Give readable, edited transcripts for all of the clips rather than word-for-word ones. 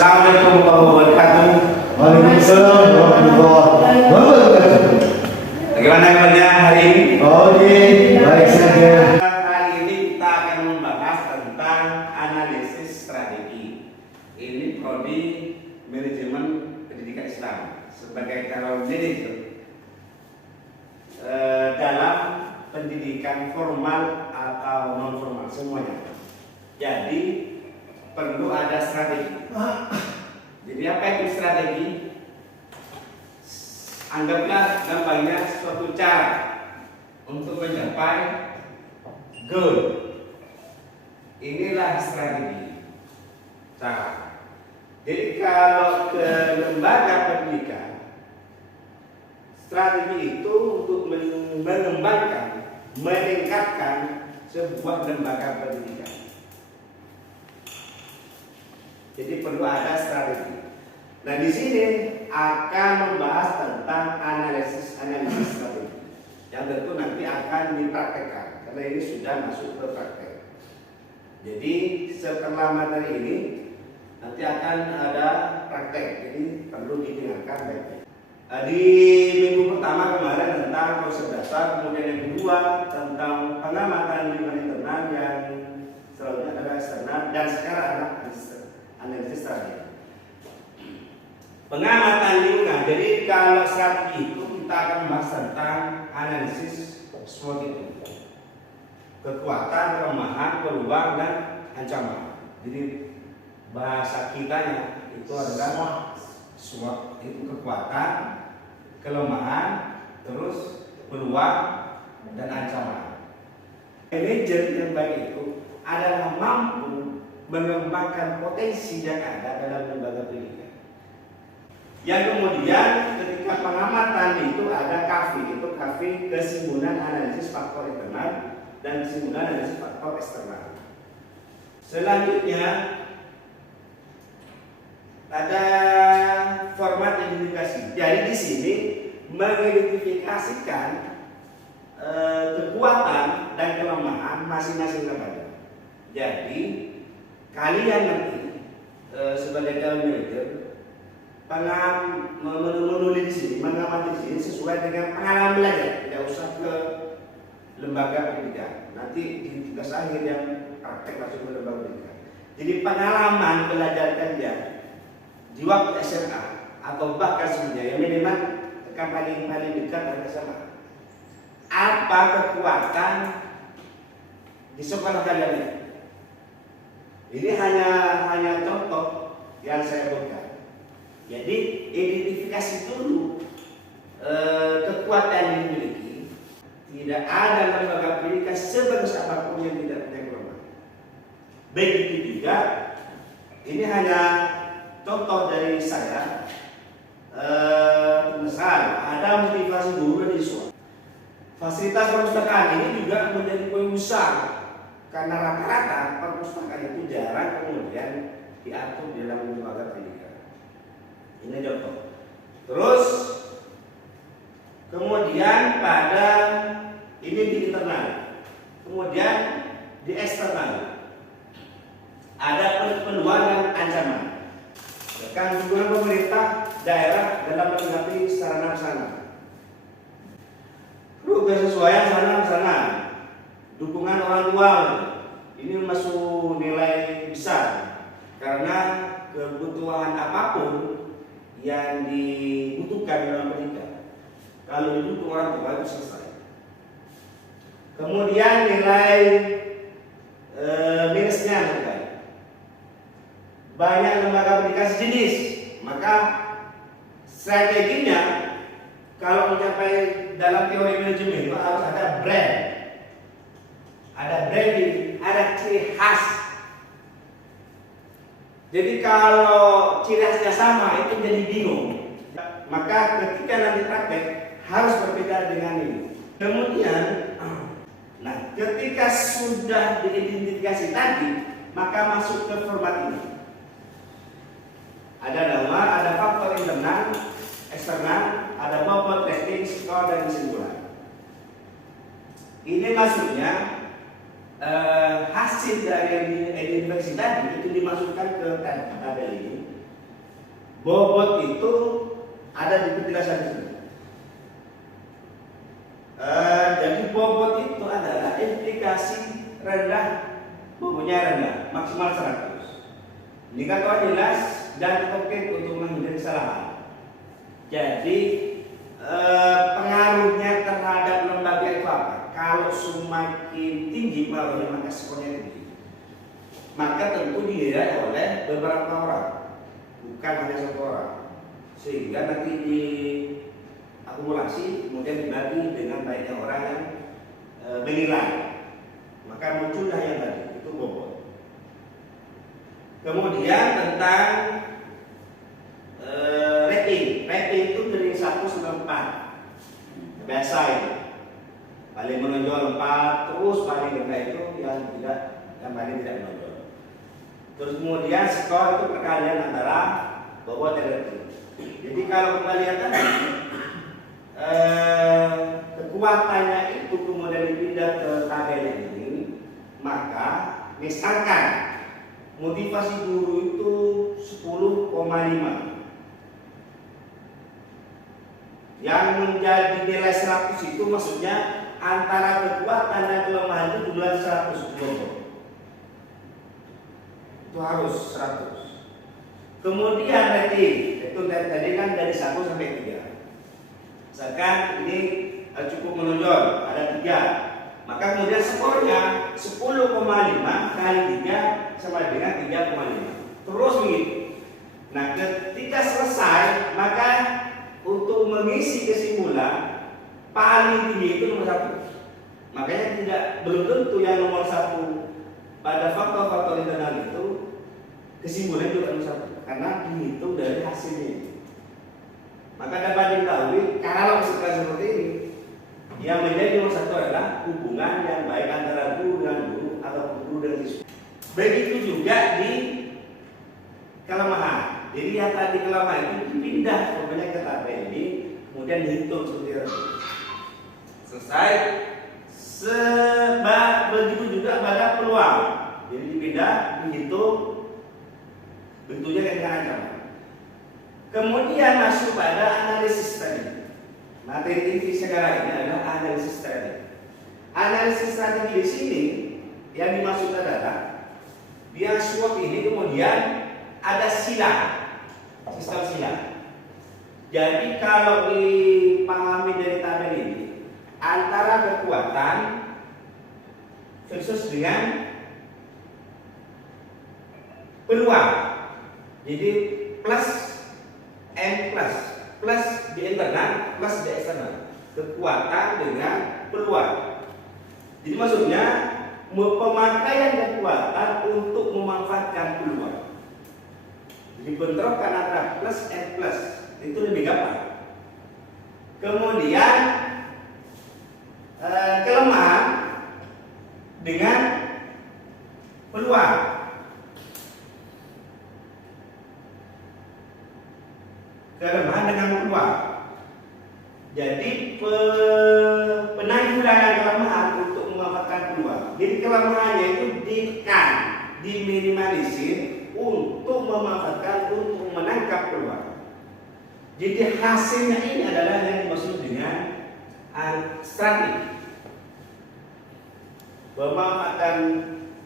Assalamualaikum warahmatullahi wabarakatuh. Waalaikumsalam warahmatullahi wabarakatuh. Bagaimana kabarnya hari ini? Oke, baik saja. Hari ini kita akan membahas tentang analisis strategi. Ini prodi manajemen pendidikan Islam sebagai calon manajer dalam pendidikan formal atau non formal semuanya. Jadi perlu ada strategi. Jadi apa itu strategi? Anggaplah gampangnya suatu cara untuk mencapai goal. Inilah strategi. Cara. Jadi kalau ke lembaga pendidikan, strategi itu untuk mengembangkan, meningkatkan sebuah lembaga pendidikan. Jadi perlu ada strategi. Nah di sini akan membahas tentang analisis strategi yang tentu nanti akan dipraktekkan karena ini sudah masuk ke praktek. Jadi setelah materi ini nanti akan ada praktek. Jadi perlu didengarkan baik-baik. Di minggu pertama kemarin tentang konsep dasar, kemudian yang kedua tentang pengamatan lingkungan internal, yang selanjutnya adalah eksternal, dan sekarang analisis strategi. Pengamatan lingkungan. Jadi kalau strategi itu kita akan membahas tentang analisis SWOT itu. Kekuatan, kelemahan, peluang, dan ancaman. Jadi bahasa kitanya itu adalah SWOT, itu kekuatan, kelemahan, terus peluang, dan ancaman. Manajer yang baik itu adalah mampu mengembangkan potensi yang ada dalam lembaga pendidikan. Yang kemudian ketika pengamatan itu ada KAFI, itu KAFI kesimpulan analisis faktor internal dan kesimpulan analisis faktor eksternal. Selanjutnya ada format identifikasi. Jadi di sini mengidentifikasikan kekuatan dan kelemahan masing-masing lembaga. Jadi kalian nanti sebagai calon manajer menulis di sini, mengamati di sini sesuai dengan pengalaman belajar. Tidak usah ke lembaga pendidikan. Nanti di tugas akhir yang praktek langsung ke lembaga pendidikan. Jadi pengalaman belajar kalian di waktu SMA atau bahkan sebelumnya, yang minimal paling dekat dari SMA. Apa kekuatan di sekolah kalian ini? Ini hanya contoh yang saya berikan. Jadi identifikasi dulu kekuatan yang dimiliki. Tidak ada lembaga pendidikan sebagus apapun yang tidak punya kelemahan. Begitu juga, ini hanya contoh dari saya. Misal ada motivasi guru dan siswa. Fasilitas perpustakaan ini juga menjadi poin besar. Karena rata-rata perpustakaan itu jarang kemudian diatur di dalam lembaga pendidikan. Ini contoh. Terus kemudian pada ini di internal, kemudian di eksternal ada peluang dan ancaman. Bahkan dukungan pemerintah daerah dalam menanggapi sarana-sarana. Kesesuaian sarana-sarana. Dukungan orang tua ini masuk nilai besar karena kebutuhan apapun yang dibutuhkan dalam pendidikan kalau didukung orang tua itu selesai. Kemudian nilai minusnya banyak lembaga pendidikan sejenis, maka strateginya kalau mencapai dalam teori manajemen itu harus ada brand. Ada branding, ada ciri khas. Jadi kalau ciri khasnya sama itu jadi bingung. Maka ketika nanti praktek harus berbeda dengan ini. Kemudian, nah ketika sudah diidentifikasi tadi, maka masuk ke format ini. Ada nama, ada faktor internal, eksternal, ada bobot, rating, skor, dan kesimpulan. Ini maksudnya hasil dari yang identifikasi tadi itu dimasukkan ke tabel ini, Bobot itu ada di petilasan di sini. Jadi bobot itu adalah implikasi rendah, bobotnya rendah, maksimal 100. Indikator jelas dan konkret untuk menghindari kesalahan. Jadi pengaruhnya terhadap lembaga itu apa? Kalau semakin tinggi pengaruhnya maka skornya tinggi. Maka tentu dilihat oleh beberapa orang, bukan hanya satu orang. Sehingga nanti diakumulasi kemudian dibagi dengan banyaknya orang yang menilai. Maka muncullah yang tadi itu bobot. Kemudian tentang rating itu dari 1 sampai 4. Biasa itu. Paling menonjol 4, terus paling rendah itu yang paling tidak menonjol. Terus kemudian skor itu perkalian antara bobot dan rating. Jadi kalau kita lihat tadi kekuatannya itu kemudian dipindah ke tabel ini, maka misalkan motivasi guru itu 10,5. Yang menjadi nilai 100 itu maksudnya antara kekuatan dan kelemahan itu jumlah 100 bobot. Itu harus 100. Kemudian rating itu tadi kan dari 1 sampai 3. Misalkan ini cukup menonjol, ada 3. Maka kemudian skornya 10,5 kali 3 sama dengan 3,5. Terus begitu. Nah, ketika selesai maka untuk mengisi kesimpulan paling tinggi itu nomor 1. Makanya belum tentu yang nomor 1 pada faktor-faktor internal itu kesimpulan juga nomor 1 karena dihitung dari hasilnya. Maka dapat diketahui kalau seperti ini yang menjadi nomor 1 adalah hubungan yang baik antara guru dengan guru atau guru dengan siswa. Begitu juga di kelemahan. Jadi yang tadi kelemahan itu dipindah ke tabel ini, kemudian dihitung seperti itu. Selesai. Begitu juga pada peluang. Jadi dipindah, dihitung, bentuknya dengan ancaman. Kemudian masuk pada analisis tadi. Materi inti sekarang ini adalah analisis strategi. Analisis strategi di sini yang dimaksud adalah dia SWOT ini kemudian ada sila. Sistem sila. Jadi kalau dipahami dari tabel ini antara kekuatan versus dengan peluang. Jadi plus N plus di internal plus di eksternal. Kekuatan dengan peluang. Jadi maksudnya pemakaian kekuatan untuk memanfaatkan peluang. Dibentrokkan antara plus and plus itu lebih gampang. Kemudian kelemahan dengan peluang. Kelemahan dengan peluang. Jadi penanggulangan kelemahan untuk memanfaatkan peluang. Jadi kelemahannya itu ditekan, diminimalisir untuk memanfaatkan, untuk menangkap peluang. Jadi hasilnya ini adalah yang dimaksud dengan strategi. Pemanfaatan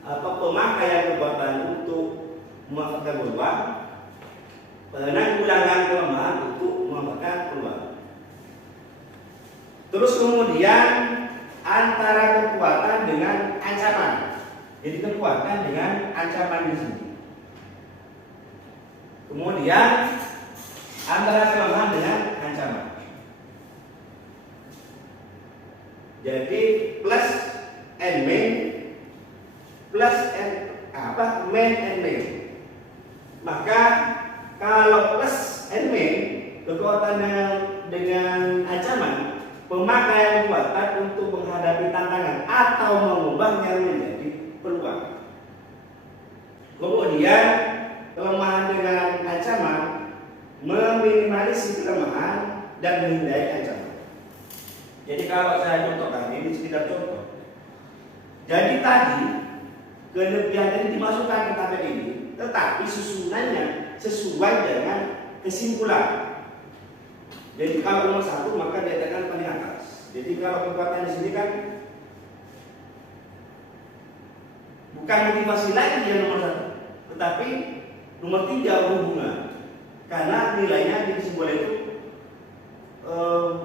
pemakaian kekuatan untuk memanfaatkan peluang, penanggulangan kelemahan untuk memanfaatkan peluang. Terus kemudian antara kekuatan dengan ancaman. Jadi kekuatan dengan ancaman di sini. Kemudian antara kelemahan dengan ancaman. Jadi plus and main plus and main and main. Maka kalau plus and main kekuatan dengan ancaman, pemakaian kekuatan untuk menghadapi tantangan atau mengubahnya menjadi peluang. Kemudian kelemahan dengan ancaman, meminimalisir kelemahan dan menghindari ancaman. Jadi kalau saya contohkan ini sekitar contoh. Jadi tadi kelebihan ini dimasukkan ke tabel ini, tetapi susunannya sesuai dengan kesimpulan. Jadi kalau nomor 1 maka diadakan paling atas. Jadi kalau kekuatan di sini kan bukan motivasi lagi yang nomor 1, tetapi nomor 3 hubungan. Karena nilainya di kesimpulan itu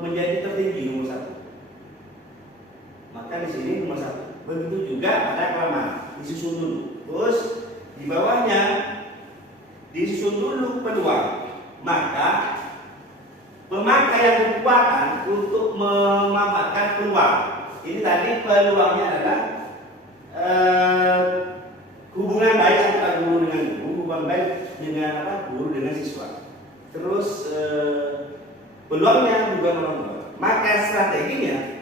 menjadi tertinggi nomor 1. Maka di sini nomor 1. Begitu juga pada kelemahan, disusun dulu. Terus di bawahnya disusun dulu peluang. Maka pemakaian kekuatan untuk memanfaatkan peluang. Ini tadi peluangnya adalah hubungan baik antara guru dengan guru, hubungan baik dengan guru dengan siswa. Terus peluangnya juga menonton. Maka strateginya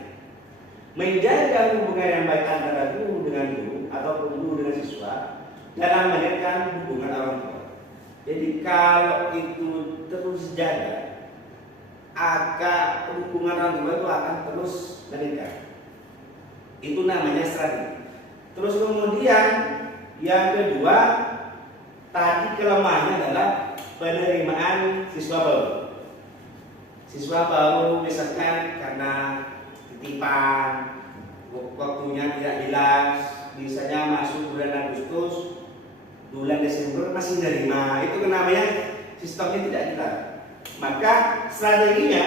menjaga hubungan yang baik antara guru dengan guru atau guru dengan siswa dalam meningkatkan hubungan orang tua. Jadi kalau itu terus jaga, maka hubungan orang tua itu akan terus meningkat. Itu namanya strategi. Terus kemudian yang kedua, tadi kelemahannya adalah penerimaan siswa baru. Siswa baru misalkan karena titipan, waktunya tidak jelas, misalnya masuk bulan Agustus, bulan Desember masih menerima, itu namanya sistemnya tidak jelas. Maka strateginya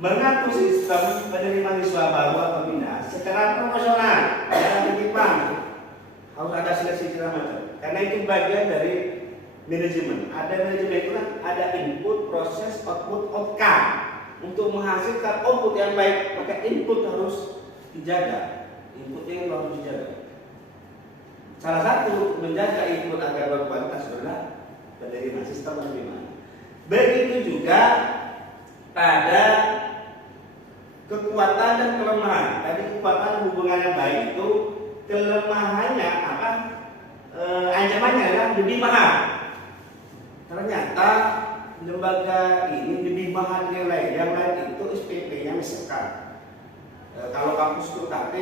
mengatur sistem penerimaan siswa baru atau pindah secara proporsional, dalam titipan harus ada seleksi segala macam. Karena itu bagian dari manajemen. Ada manajemen itu kan ada input, proses, output, outcome. Untuk menghasilkan output yang baik, maka input harus dijaga. Inputnya harus dijaga. Salah satu menjaga input agar berkualitas adalah penerimaan, sistem penerimaan. Begitu juga pada kekuatan dan kelemahan. Tadi kekuatan hubungan yang baik itu kelemahannya apa? Ancamannya adalah lebih mahal. Ternyata lembaga ini lebih mahal yang lain. Yang lain itu SPP-nya misalkan kalau kampus itu KT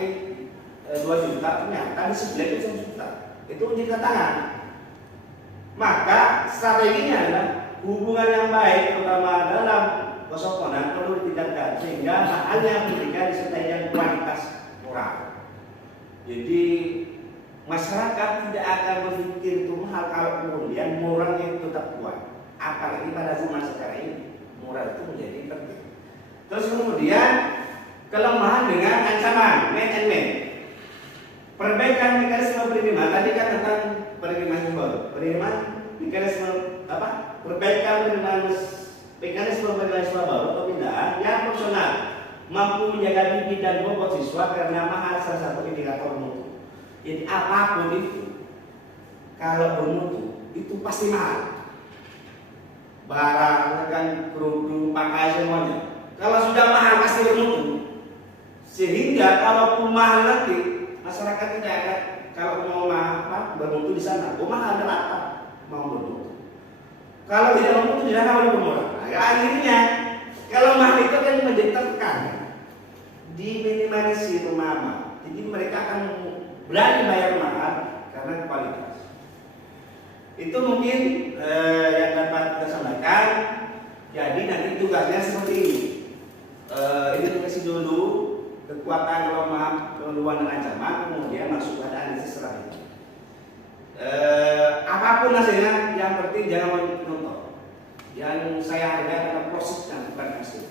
2 juta, ternyata di sebelah itu 1 juta. Itu menjadi tantangan. Maka strateginya adalah hubungan yang baik, terutama dalam kesopanan perlu ditingkatkan sehingga mahalnya pendidikan disertai yang kualitas murah. Jadi masyarakat tidak akan berpikir itu mahal kalau kemudian murahnya itu tetap kuat. Apalagi pada zaman sekarang ini murah itu menjadi penting. Terus kemudian kelemahan dengan ancaman man. Perbaikan mekanisme penerimaan tadi kan tentang penerimaan baru. Penerimaan mekanisme apa? Perbaikan penerimaan mekanisme penerimaan siswa baru atau pindahan yang profesional mampu menjaga bibit dan bobot siswa karena mahal salah satu indikator mutu. Jadi apapun itu kalau bermutu itu pasti mahal. Barang kan kerudung pakai semuanya. Kalau sudah mahal pasti bermutu. Sehingga kalaupun mahal nanti masyarakat tidak akan kalau mau bermutu di sana. Mahal adalah apa? Mau bermutu. Kalau tidak bermutu tidak akan bermurah. Nah, akhirnya kalau mahal itu kan menjadi tekanan, diminimalisir mahal. Jadi mereka akan berani bayar mahal karena kualitas. Itu mungkin yang dapat kita sampaikan. Jadi nanti tugasnya seperti ini. Identifikasi dulu kekuatan, kelemahan, keluhan dan ancaman, kemudian masuk pada analisis strategi. Apapun hasilnya, yang penting jangan menonton. Yang saya hargai adalah prosesnya, bukan hasil.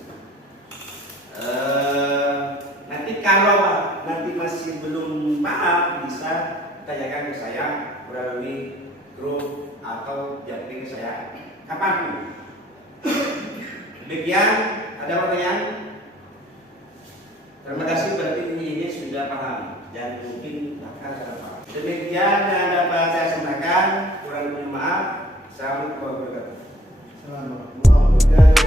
Nanti kalau nanti masih belum paham, bisa tanyakan ke saya melalui grup atau japri saya kapanpun. Demikian, ada pertanyaan? Terima kasih, berarti ini sudah paham dan mungkin akan sangat paham. Demikian yang dapat saya sampaikan. Kurang lebih maaf. Assalamualaikum warahmatullahi wabarakatuh. Assalamualaikum warahmatullahi wabarakatuh.